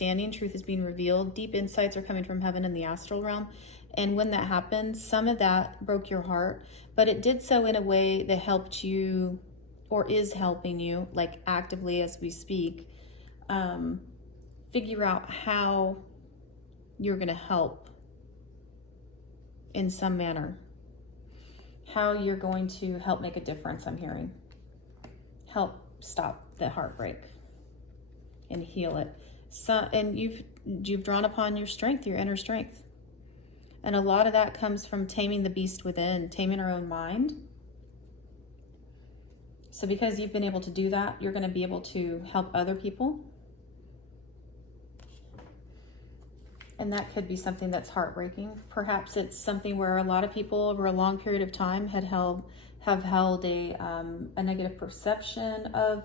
understanding, truth is being revealed, deep insights are coming from heaven and the astral realm. And when that happened, some of that broke your heart, but it did so in a way that helped you, or is helping you, like actively as we speak, figure out how you're going to help in some manner. How you're going to help make a difference, I'm hearing. Help stop the heartbreak and heal it. So, and you've drawn upon your strength, your inner strength. And a lot of that comes from taming the beast within, taming our own mind. So because you've been able to do that, you're going to be able to help other people. And that could be something that's heartbreaking. Perhaps it's something where a lot of people over a long period of time have held a negative perception of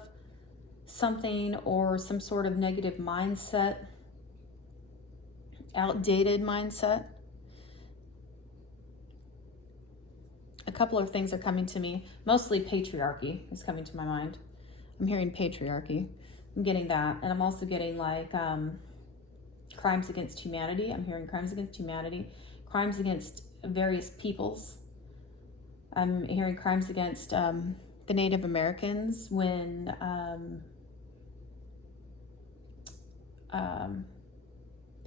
something, or some sort of negative mindset, outdated mindset. A couple of things are coming to me. Mostly patriarchy is coming to my mind. I'm hearing patriarchy. I'm getting that. And I'm also getting like crimes against humanity. I'm hearing crimes against humanity. Crimes against various peoples. I'm hearing crimes against the Native Americans when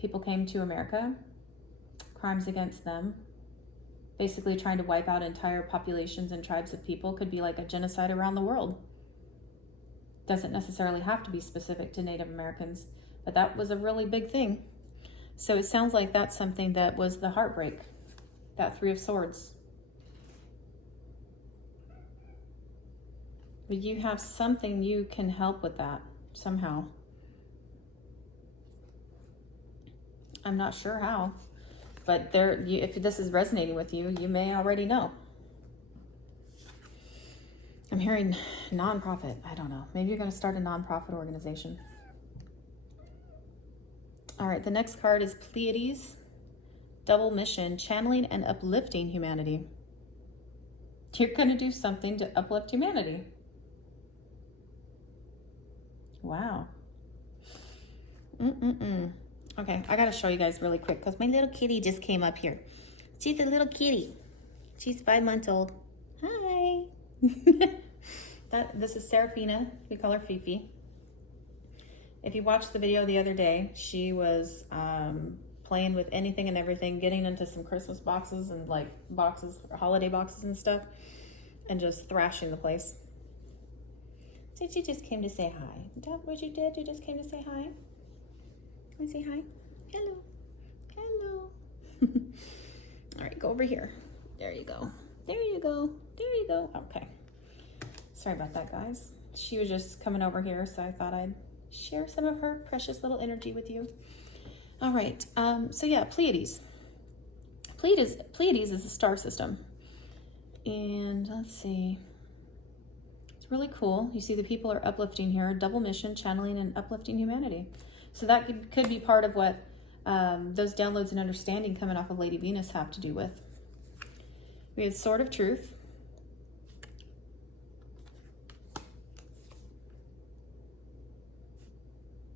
people came to America. Crimes against them. Basically trying to wipe out entire populations and tribes of people. Could be like a genocide around the world. Doesn't necessarily have to be specific to Native Americans, but that was a really big thing. So it sounds like that's something that was the heartbreak, that Three of Swords. But you have something you can help with that somehow. I'm not sure how. But if this is resonating with you, you may already know. I'm hearing nonprofit. I don't know. Maybe you're going to start a nonprofit organization. All right, the next card is Pleiades, double mission, channeling and uplifting humanity. You're going to do something to uplift humanity. Wow. Okay, I gotta show you guys really quick because my little kitty just came up here. She's a little kitty. She's 5 months old. Hi. This is Seraphina. We call her Fifi. If you watched the video the other day, she was playing with anything and everything, getting into some Christmas boxes and like holiday boxes and stuff, and just thrashing the place. So she just came to say hi. Is that what you did? You just came to say hi? Can I say hi? Hello. Hello. All right, go over here. There you go. There you go. There you go. Okay. Sorry about that, guys. She was just coming over here, so I thought I'd share some of her precious little energy with you. All right. So yeah, Pleiades. Pleiades is a star system. And let's see. It's really cool. You see the people are uplifting here. Double mission, channeling and uplifting humanity. So that could be part of what those downloads and understanding coming off of Lady Venus have to do with. We have Sword of Truth.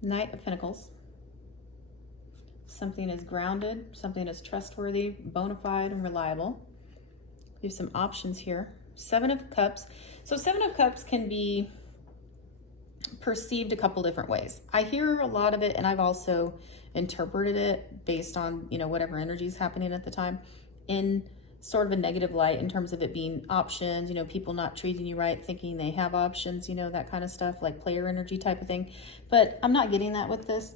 Knight of Pentacles. Something is grounded, something is trustworthy, bona fide, and reliable. We have some options here. Seven of Cups. So Seven of Cups can be perceived a couple different ways. I hear a lot of it, and I've also interpreted it based on, whatever energy is happening at the time, in sort of a negative light in terms of it being options, people not treating you right, thinking they have options, that kind of stuff, like player energy type of thing. But I'm not getting that with this.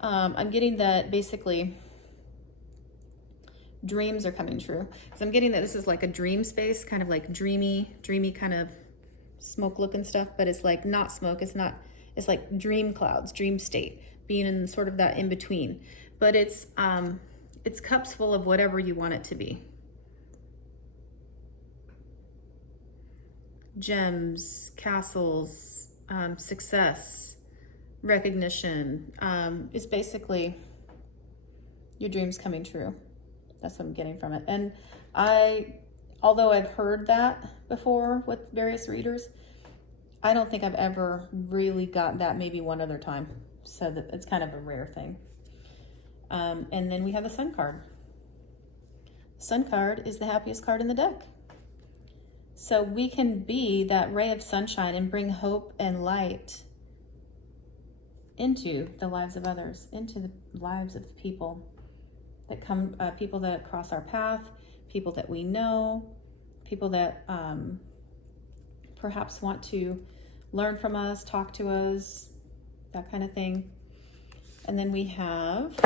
I'm getting that basically dreams are coming true. Because I'm getting that this is like a dream space, kind of like dreamy kind of smoke looking stuff, but it's like not smoke. It's like dream clouds, dream state, being in sort of that in between. But it's cups full of whatever you want it to be. Gems, castles, success, recognition. It's basically your dreams coming true. That's what I'm getting from it. And although I've heard that before with various readers, I don't think I've ever really gotten that, maybe one other time. So that it's kind of a rare thing. And then we have the Sun card. The Sun card is the happiest card in the deck. So we can be that ray of sunshine and bring hope and light into the lives of others, into the lives of the people that come, people that cross our path, people that we know, people that perhaps want to learn from us, talk to us, that kind of thing. And then we have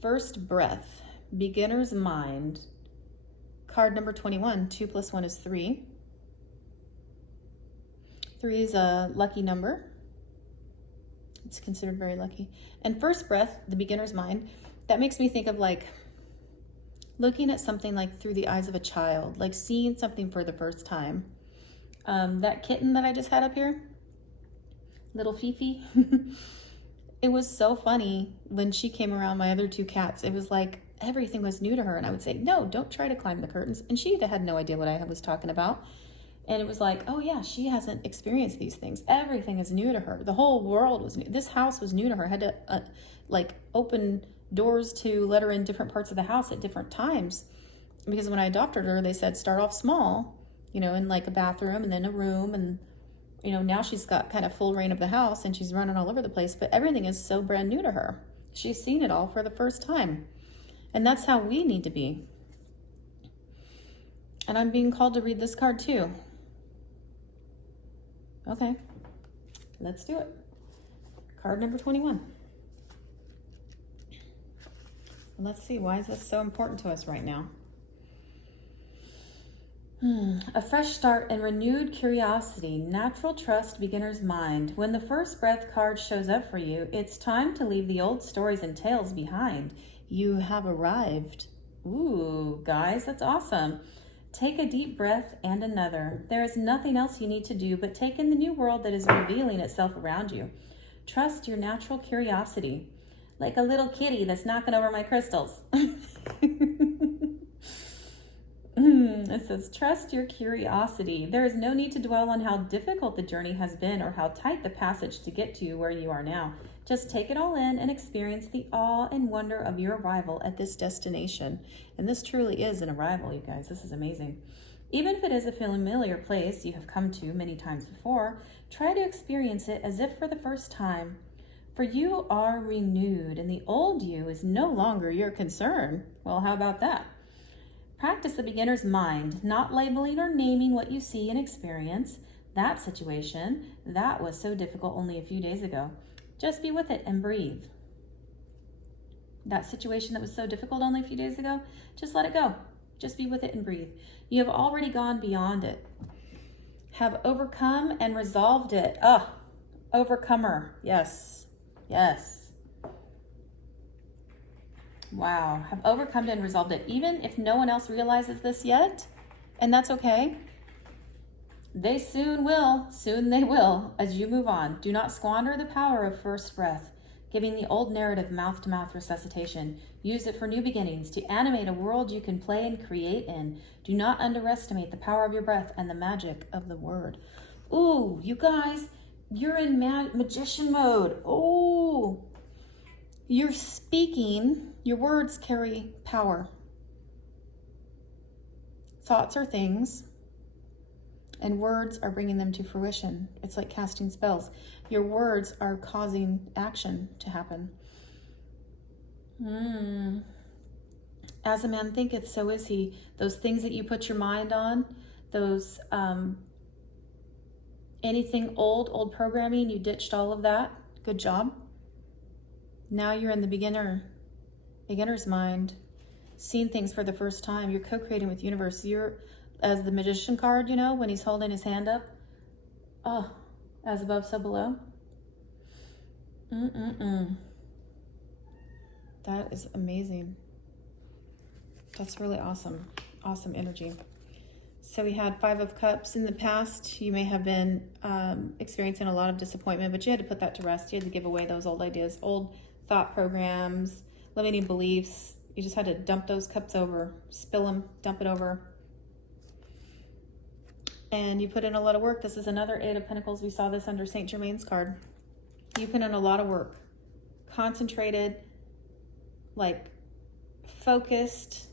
First Breath, Beginner's Mind. Card number 21, 2 plus 1 is 3. 3 is a lucky number. It's considered very lucky. And First Breath, the beginner's mind, that makes me think of like looking at something like through the eyes of a child, like seeing something for the first time. That kitten that I just had up here, little Fifi, it was so funny when she came around my other 2 cats. It was like everything was new to her. And I would say, no, don't try to climb the curtains. And she had no idea what I was talking about. And it was like, oh yeah, she hasn't experienced these things. Everything is new to her. The whole world was new. This house was new to her. I had to like open doors to let her in different parts of the house at different times. Because when I adopted her, they said start off small, you know, in like a bathroom and then a room. And, you know, now she's got kind of full reign of the house and she's running all over the place. But everything is so brand new to her. She's seen it all for the first time. And that's how we need to be. And I'm being called to read this card too. Okay, let's do it. Card number 21. Let's see, why is this so important to us right now? A fresh start and renewed curiosity, natural trust, beginner's mind. When the First Breath card shows up for you, it's time to leave the old stories and tales behind. You have arrived. Ooh, guys, that's awesome. Take a deep breath and another. There is nothing else you need to do but take in the new world that is revealing itself around you. Trust your natural curiosity, like a little kitty that's knocking over my crystals. It says, trust your curiosity. There is no need to dwell on how difficult the journey has been or how tight the passage to get to where you are now. Just take it all in and experience the awe and wonder of your arrival at this destination. And this truly is an arrival, you guys. This is amazing. Even if it is a familiar place you have come to many times before, try to experience it as if for the first time. For you are renewed, and the old you is no longer your concern. Well, how about that? Practice the beginner's mind, not labeling or naming what you see and experience. That situation, that was so difficult only a few days ago. Just be with it and breathe. That situation that was so difficult only a few days ago, just let it go. Just be with it and breathe. You have already gone beyond it. Have overcome and resolved it. Overcomer. Yes. Yes. Wow. Have overcome and resolved it. Even if no one else realizes this yet, and that's okay. They soon will. Soon they will as you move on. Do not squander the power of first breath, giving the old narrative mouth-to-mouth resuscitation. Use it for new beginnings, to animate a world you can play and create in. Do not underestimate the power of your breath and the magic of the word. Ooh, you guys, you're in magician mode. Oh, you're speaking. Your words carry power. Thoughts are things, and words are bringing them to fruition. It's like casting spells. Your words are causing action to happen. As a man thinketh, so is he. Those things that you put your mind on, those anything old programming, you ditched all of that. Good job. Now you're in the beginner's mind, seeing things for the first time. You're co-creating with the universe. You're, as the magician card, you know, when he's holding his hand up. Oh, as above, so below. That is amazing. That's really awesome. Awesome energy. So we had 5 of Cups. In the past, you may have been experiencing a lot of disappointment, but you had to put that to rest. You had to give away those old ideas, old thought programs, limiting beliefs. You just had to dump those cups over, spill them, dump it over. And you put in a lot of work. This is another 8 of Pentacles. We saw this under Saint Germain's card. You put in a lot of work, concentrated, like focused,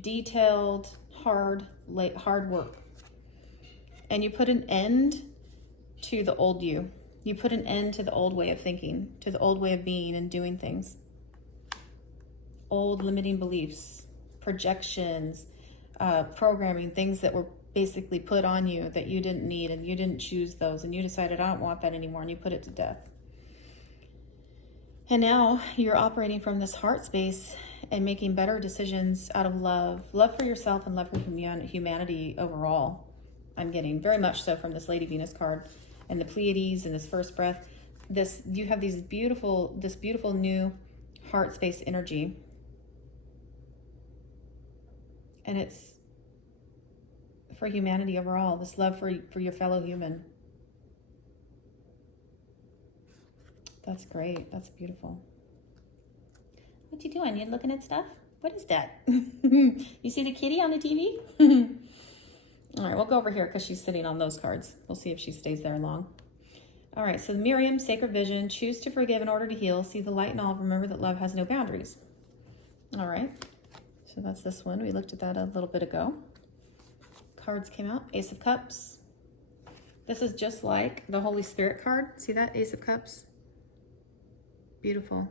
detailed, hard work. And you put an end to the old you. You put an end to the old way of thinking, to the old way of being and doing things. Old limiting beliefs, projections, programming, things that were basically put on you that you didn't need, and you didn't choose those, and you decided, I don't want that anymore, and you put it to death. And now you're operating from this heart space and making better decisions out of love for yourself and love for humanity overall. I'm getting very much so from this Lady Venus card and the Pleiades and this first breath. You have this beautiful new heart space energy. And it's for humanity overall, this love for your fellow human. That's great. That's beautiful. What you doing? You looking at stuff? What is that? You see the kitty on the TV? All right, we'll go over here because she's sitting on those cards. We'll see if she stays there long. All right, so Miriam, Sacred Vision, choose to forgive in order to heal. See the light in all. Remember that love has no boundaries. All right, so that's this one. We looked at that a little bit ago. Cards came out. Ace of Cups. This is just like the Holy Spirit card. See that? Ace of Cups. Beautiful.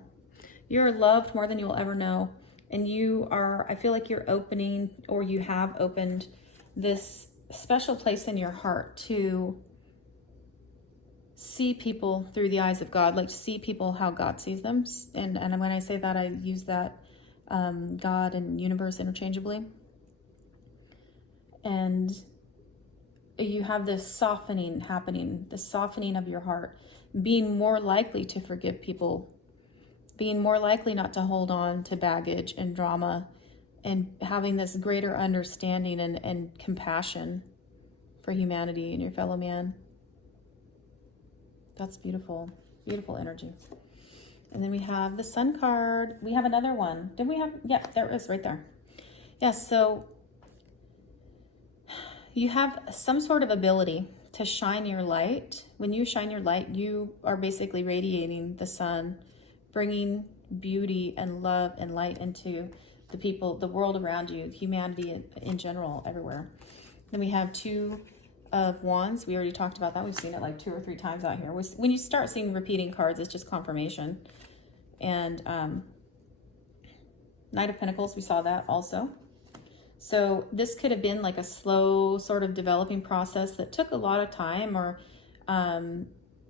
You're loved more than you'll ever know. And I feel like you're opening, or you have opened, this special place in your heart to see people through the eyes of God, like see people how God sees them. And when I say that, I use that God and universe interchangeably. And you have this softening happening, the softening of your heart, being more likely to forgive people, being more likely not to hold on to baggage and drama, and having this greater understanding and compassion for humanity and your fellow man. That's beautiful, beautiful energy. And then we have the Sun card. We have another one. Did we have? Yeah, there it is right there. Yes, so you have some sort of ability to shine your light. When you shine your light, you are basically radiating the sun, bringing beauty and love and light into the people, the world around you, humanity in general, everywhere. Then we have Two of Wands. We already talked about that. We've seen it like 2 or 3 times out here. When you start seeing repeating cards, it's just confirmation. And Knight of Pentacles, we saw that also. So this could have been like a slow sort of developing process that took a lot of time, or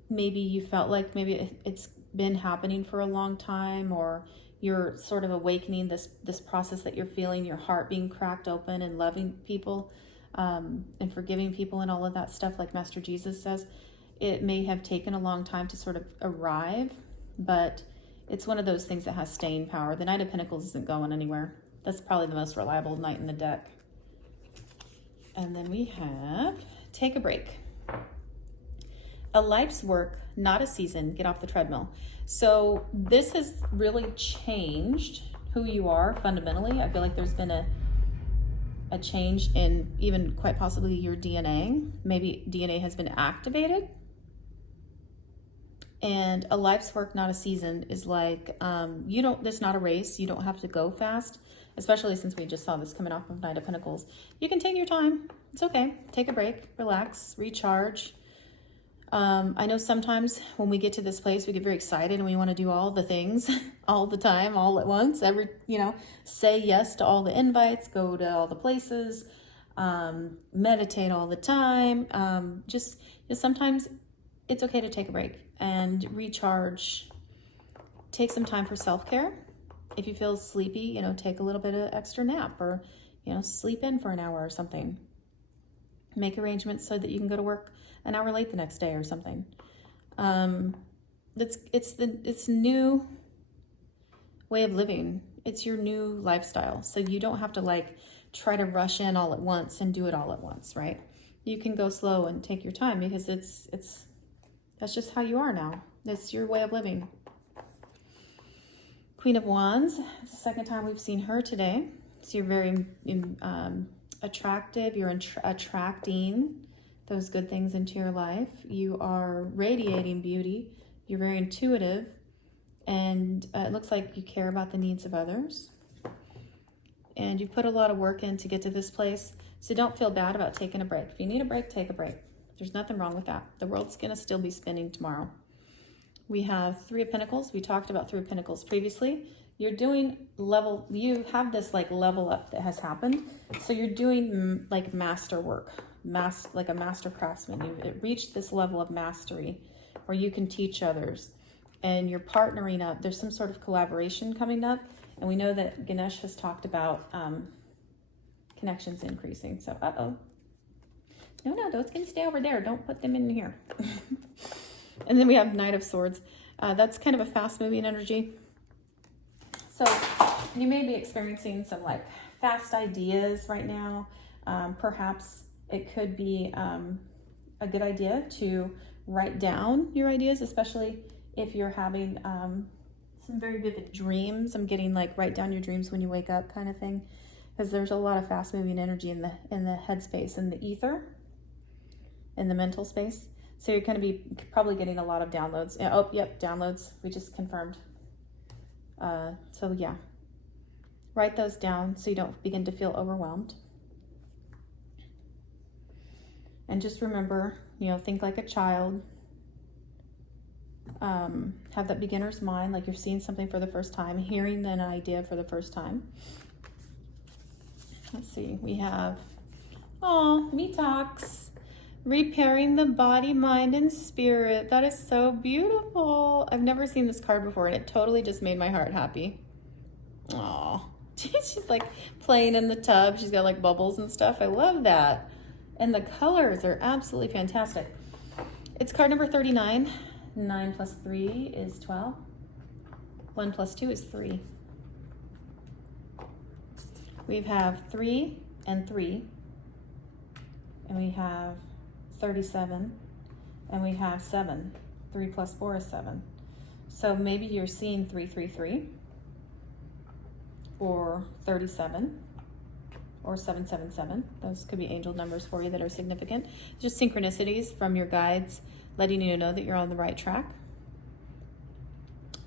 maybe you felt like maybe it's been happening for a long time, or you're sort of awakening this process that you're feeling, your heart being cracked open and loving people and forgiving people and all of that stuff, like Master Jesus says. It may have taken a long time to sort of arrive, but it's one of those things that has staying power. The Knight of Pentacles isn't going anywhere. That's probably the most reliable knight in the deck. And then we have Take a Break. A life's work, not a season. Get off the treadmill. So this has really changed who you are fundamentally. I feel like there's been a change in even quite possibly your DNA. Maybe DNA has been activated. And a life's work, not a season, is like, it's not a race. You don't have to go fast, especially since we just saw this coming off of Knight of Pentacles. You can take your time. It's okay. Take a break, relax, recharge. I know sometimes when we get to this place, we get very excited and we want to do all the things all the time, all at once, say yes to all the invites, go to all the places, meditate all the time. Just sometimes it's okay to take a break and recharge. Take some time for self-care. If you feel sleepy, take a little bit of extra nap, or, sleep in for an hour or something. Make arrangements so that you can go to work an hour late the next day or something. It's new way of living. It's your new lifestyle. So you don't have to try to rush in all at once and do it all at once, right? You can go slow and take your time, because that's just how you are now. It's your way of living. Queen of Wands. It's the second time we've seen her today. So you're very attractive. You're attracting those good things into your life. You are radiating beauty. You're very intuitive, and it looks like you care about the needs of others. And you put a lot of work in to get to this place, so don't feel bad about taking a break. If you need a break, take a break. There's nothing wrong with that. The world's going to still be spinning tomorrow. We have Three of Pentacles. We talked about Three of Pentacles previously. You're doing you have this like level up that has happened. So you're doing like master work, like a master craftsman. You've reached this level of mastery where you can teach others, and you're partnering up. There's some sort of collaboration coming up. And we know that Ganesh has talked about connections increasing. So, No, those can stay over there. Don't put them in here. And then we have Knight of Swords. That's kind of a fast-moving energy. So you may be experiencing some like fast ideas right now. Perhaps it could be a good idea to write down your ideas, especially if you're having some very vivid dreams. I'm getting like write down your dreams when you wake up kind of thing, because there's a lot of fast-moving energy in the headspace, in the ether, in the mental space. So you're going to be probably getting a lot of downloads. Oh, yep, downloads. We just confirmed. So yeah, write those down so you don't begin to feel overwhelmed. And just remember, think like a child. Have that beginner's mind, like you're seeing something for the first time, hearing an idea for the first time. Let's see, we have, Me Talks. Repairing the body, mind, and spirit. That is so beautiful. I've never seen this card before, and it totally just made my heart happy. Aw. She's like playing in the tub. She's got like bubbles and stuff. I love that. And the colors are absolutely fantastic. It's card number 39. 9 plus 3 is 12. 1 plus 2 is 3. We have 3 and 3. And we have 37, and we have 7. 3 plus 4 is 7. So maybe you're seeing 333, or 37, or 777. Those could be angel numbers for you that are significant. Just synchronicities from your guides letting you know that you're on the right track.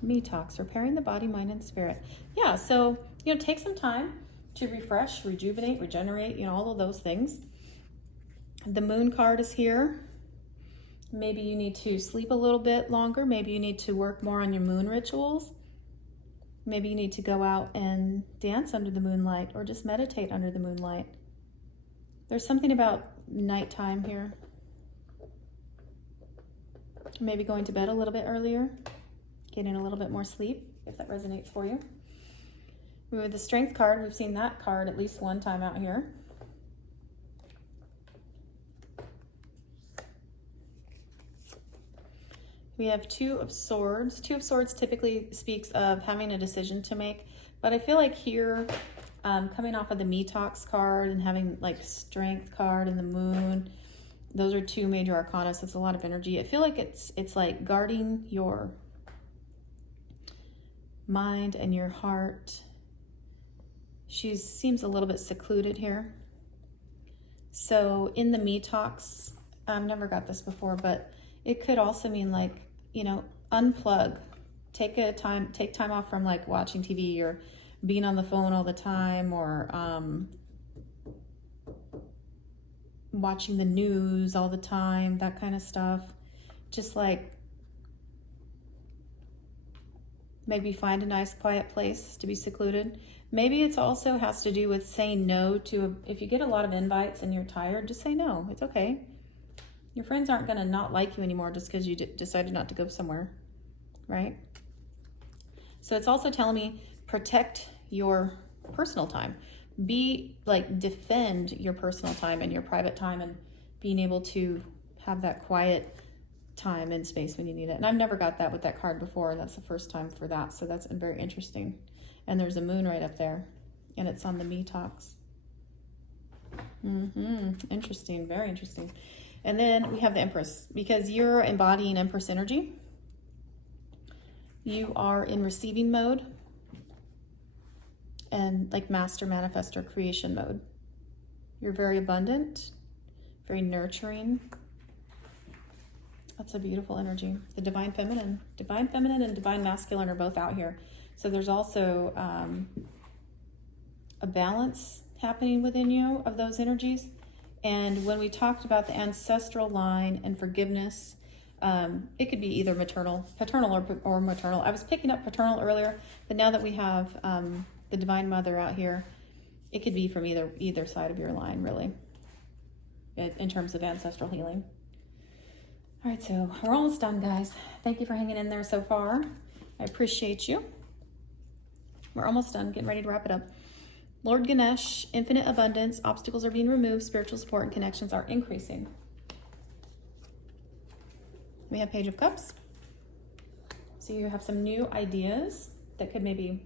Me Talks, repairing the body, mind, and spirit. Yeah, so, take some time to refresh, rejuvenate, regenerate, all of those things. The Moon card is here. Maybe you need to sleep a little bit longer. Maybe you need to work more on your moon rituals. Maybe you need to go out and dance under the moonlight, or just meditate under the moonlight. There's something about nighttime here. Maybe going to bed a little bit earlier, getting a little bit more sleep, if that resonates for you. With the Strength card, we've seen that card at least one time out here. We have Two of Swords. Two of Swords typically speaks of having a decision to make, but I feel like here, coming off of the Me Talks card and having like Strength card and the Moon, those are two major arcana, so it's a lot of energy. I feel like it's like guarding your mind and your heart. She seems a little bit secluded here. So in the Me Talks, I've never got this before, but it could also mean like, unplug, take time off from like watching TV or being on the phone all the time, or watching the news all the time, that kind of stuff. Just like maybe find a nice quiet place to be secluded. Maybe it's also has to do with saying no to, if you get a lot of invites and you're tired, just say no. It's okay. Your friends aren't going to not like you anymore just because you decided not to go somewhere, right? So it's also telling me protect your personal time. Defend your personal time and your private time, and being able to have that quiet time and space when you need it. And I've never got that with that card before. That's the first time for that. So that's very interesting. And there's a moon right up there, and it's on the Me Talks. Interesting. Very interesting. And then we have the Empress, because you're embodying Empress energy. You are in receiving mode and like master manifestor creation mode. You're very abundant, very nurturing, That's a beautiful energy. The divine feminine and divine masculine are both out here. So there's also a balance happening within you of those energies. And when we talked about the ancestral line and forgiveness, it could be either paternal or maternal. I was picking up paternal earlier, but now that we have the Divine Mother out here, it could be from either side of your line, really, in terms of ancestral healing. All right, so we're almost done, guys. Thank you for hanging in there so far. I appreciate you. We're almost done, getting ready to wrap it up. Lord Ganesh, infinite abundance, obstacles are being removed, spiritual support and connections are increasing. We have Page of Cups. So you have some new ideas that could maybe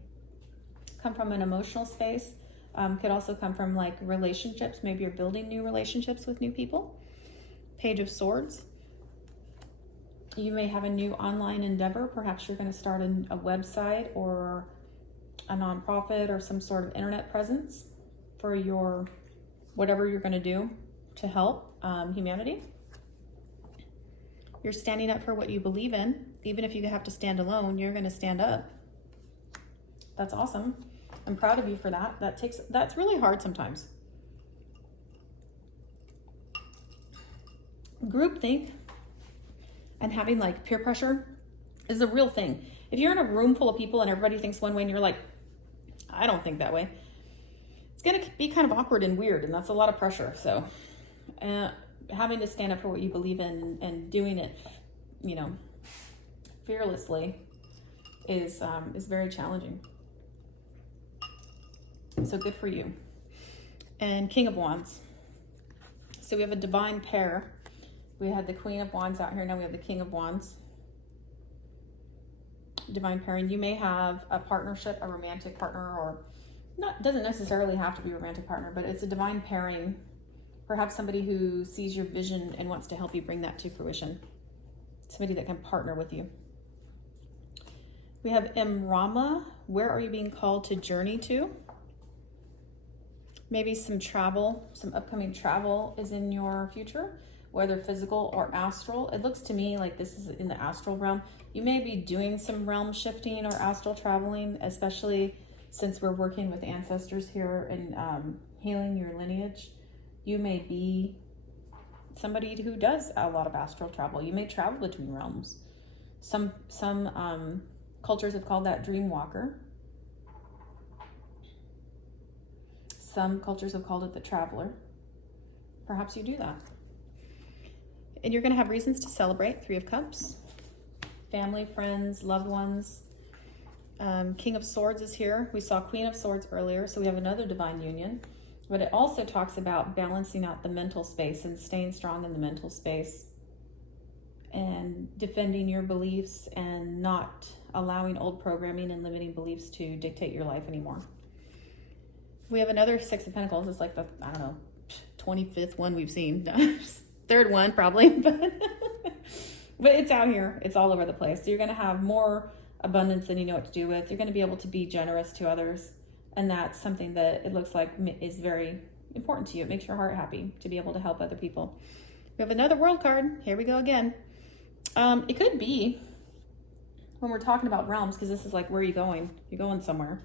come from an emotional space. Could also come from like relationships. Maybe you're building new relationships with new people. Page of Swords. You may have a new online endeavor. Perhaps you're going to start a website or a nonprofit or some sort of internet presence for your whatever you're going to do to help humanity. You're standing up for what you believe in. Even if you have to stand alone, you're going to stand up. That's awesome. I'm proud of you for that. That's really hard sometimes. Groupthink and having like peer pressure is a real thing. If you're in a room full of people and everybody thinks one way and you're like, I don't think that way, it's going to be kind of awkward and weird, and that's a lot of pressure. So having to stand up for what you believe in and doing it, fearlessly is very challenging. So good for you. And King of Wands. So we have a divine pair. We had the Queen of Wands out here. Now we have the King of Wands. Divine pairing. You may have a partnership, a romantic partner, or doesn't necessarily have to be a romantic partner, but it's a divine pairing. Perhaps somebody who sees your vision and wants to help you bring that to fruition. Somebody that can partner with you. We have Rama. Where are you being called to journey to? Maybe some travel, some upcoming travel is in your future, whether physical or astral. It looks to me like this is in the astral realm. You may be doing some realm shifting or astral traveling, especially since we're working with ancestors here and healing your lineage. You may be somebody who does a lot of astral travel. You may travel between realms. Some cultures have called that dream walker. Some cultures have called it the traveler. Perhaps you do that. And you're going to have reasons to celebrate. 3 of Cups. Family, friends, loved ones. King of Swords is here. We saw Queen of Swords earlier, so we have another divine union. But it also talks about balancing out the mental space and staying strong in the mental space and defending your beliefs and not allowing old programming and limiting beliefs to dictate your life anymore. We have another 6 of Pentacles. It's like the, 25th one we've seen. Third one probably, but it's out here. It's all over the place. So you're going to have more abundance than you know what to do with. You're going to be able to be generous to others. And that's something that it looks like is very important to you. It makes your heart happy to be able to help other people. We have another World card. Here we go again. It could be when we're talking about realms, because this is like, where are you going? You're going somewhere.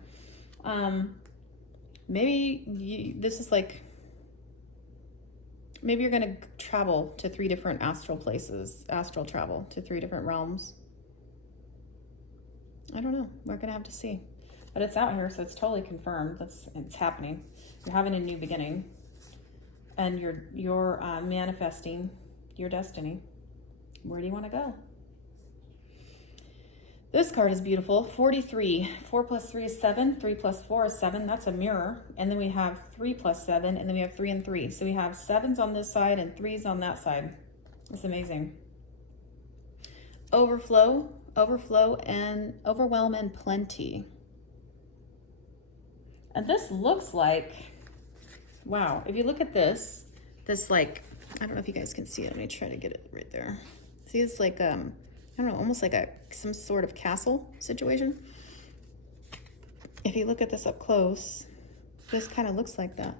This is like, maybe you're going to travel to 3 different astral places, astral travel to 3 different realms. I don't know. We're going to have to see. But it's out here, so it's totally confirmed. It's happening. You're having a new beginning. And you're manifesting your destiny. Where do you want to go? This card is beautiful. 43. 4 plus 3 is 7. 3 plus 4 is 7. That's a mirror. And then we have 3 plus 7. And then we have 3 and 3. So we have 7s on this side and 3s on that side. It's amazing. Overflow, and overwhelm and plenty. And this looks like, wow. If you look at this like, I don't know if you guys can see it. Let me try to get it right there. See, it's like, I don't know, almost like some sort of castle situation. If you look at this up close, this kind of looks like that.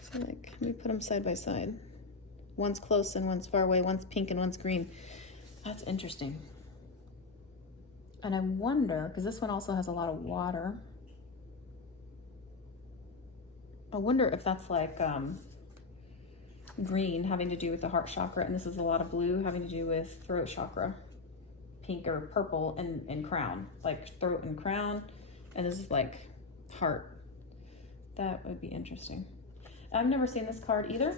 So like, let me put them side by side. One's close and one's far away. One's pink and one's green. That's interesting. And I wonder, because this one also has a lot of water, I wonder if that's like green having to do with the heart chakra, and this is a lot of blue having to do with throat chakra, pink or purple and crown, like throat and crown, and this is like heart. That would be interesting. I've never seen this card either,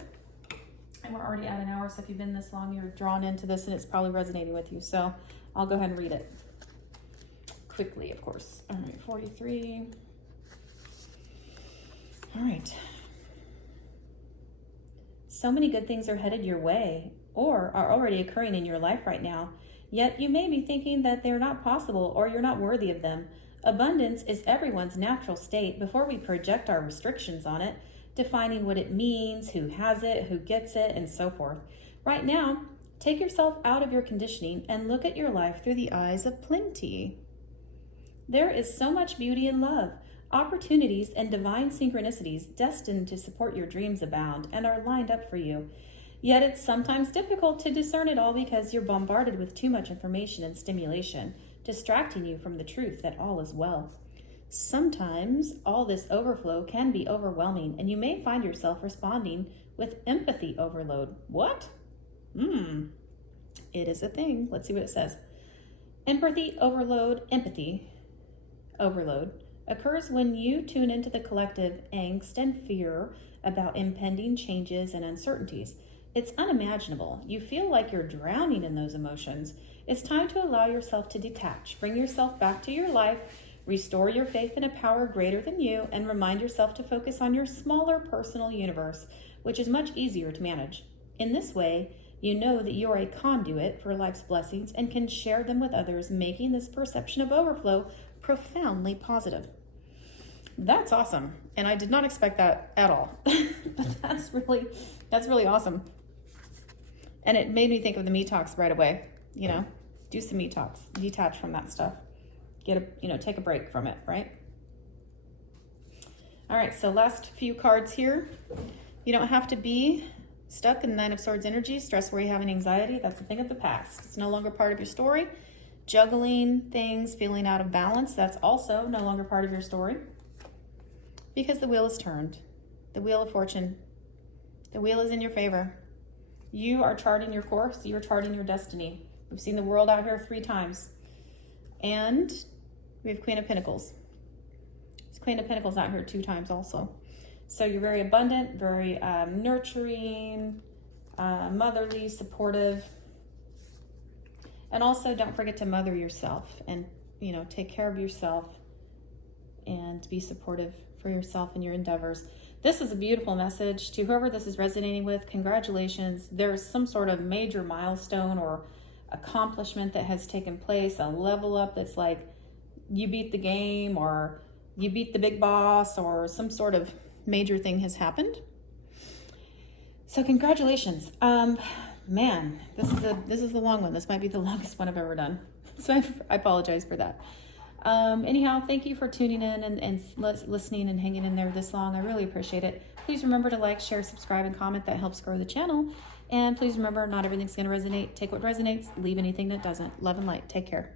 and we're already at an hour, so if you've been this long, you're drawn into this and it's probably resonating with you, so I'll go ahead and read it quickly, of course. All right, 43. All right. So many good things are headed your way or are already occurring in your life right now, yet you may be thinking that they're not possible or you're not worthy of them. Abundance is everyone's natural state before we project our restrictions on it, defining what it means, who has it, who gets it, and so forth. Right now, take yourself out of your conditioning and look at your life through the eyes of plenty. There is so much beauty and love. Opportunities and divine synchronicities destined to support your dreams abound and are lined up for you. Yet it's sometimes difficult to discern it all because you're bombarded with too much information and stimulation, distracting you from the truth that all is well. Sometimes all this overflow can be overwhelming, and you may find yourself responding with empathy overload. What? It is a thing. Let's see what it says. Empathy overload occurs when you tune into the collective angst and fear about impending changes and uncertainties. It's unimaginable. You feel like you're drowning in those emotions. It's time to allow yourself to detach, bring yourself back to your life, restore your faith in a power greater than you, and remind yourself to focus on your smaller personal universe, which is much easier to manage. In this way, you know that you are a conduit for life's blessings and can share them with others, making this perception of overflow profoundly positive. That's awesome. And I did not expect that at all. But that's really awesome. And it made me think of the Me Talks right away. You know, do some Me Talks, detach from that stuff. Take a break from it, right? All right, so last few cards here. You don't have to be stuck in the Nine of Swords energy, stress, worry, having anxiety. That's a thing of the past. It's no longer part of your story. Juggling things, feeling out of balance, that's also no longer part of your story. Because the wheel is turned. The wheel of fortune. The wheel is in your favor. You are charting your course. You're charting your destiny. We've seen the world out here 3 times. And we have Queen of Pentacles. This Queen of Pentacles out here 2 times also. So you're very abundant, very nurturing, motherly, supportive. And also don't forget to mother yourself and, take care of yourself and be supportive for yourself and your endeavors. This is a beautiful message to whoever this is resonating with. Congratulations. There's some sort of major milestone or accomplishment that has taken place, a level up that's like you beat the game or you beat the big boss or some sort of major thing has happened. So congratulations. Man, this is the long one. This might be the longest one I've ever done. So I apologize for that. Anyhow, thank you for tuning in and listening and hanging in there this long. I really appreciate it. Please remember to like, share, subscribe, and comment. That helps grow the channel. And please remember, not everything's going to resonate. Take what resonates, leave anything that doesn't. Love and light. Take care.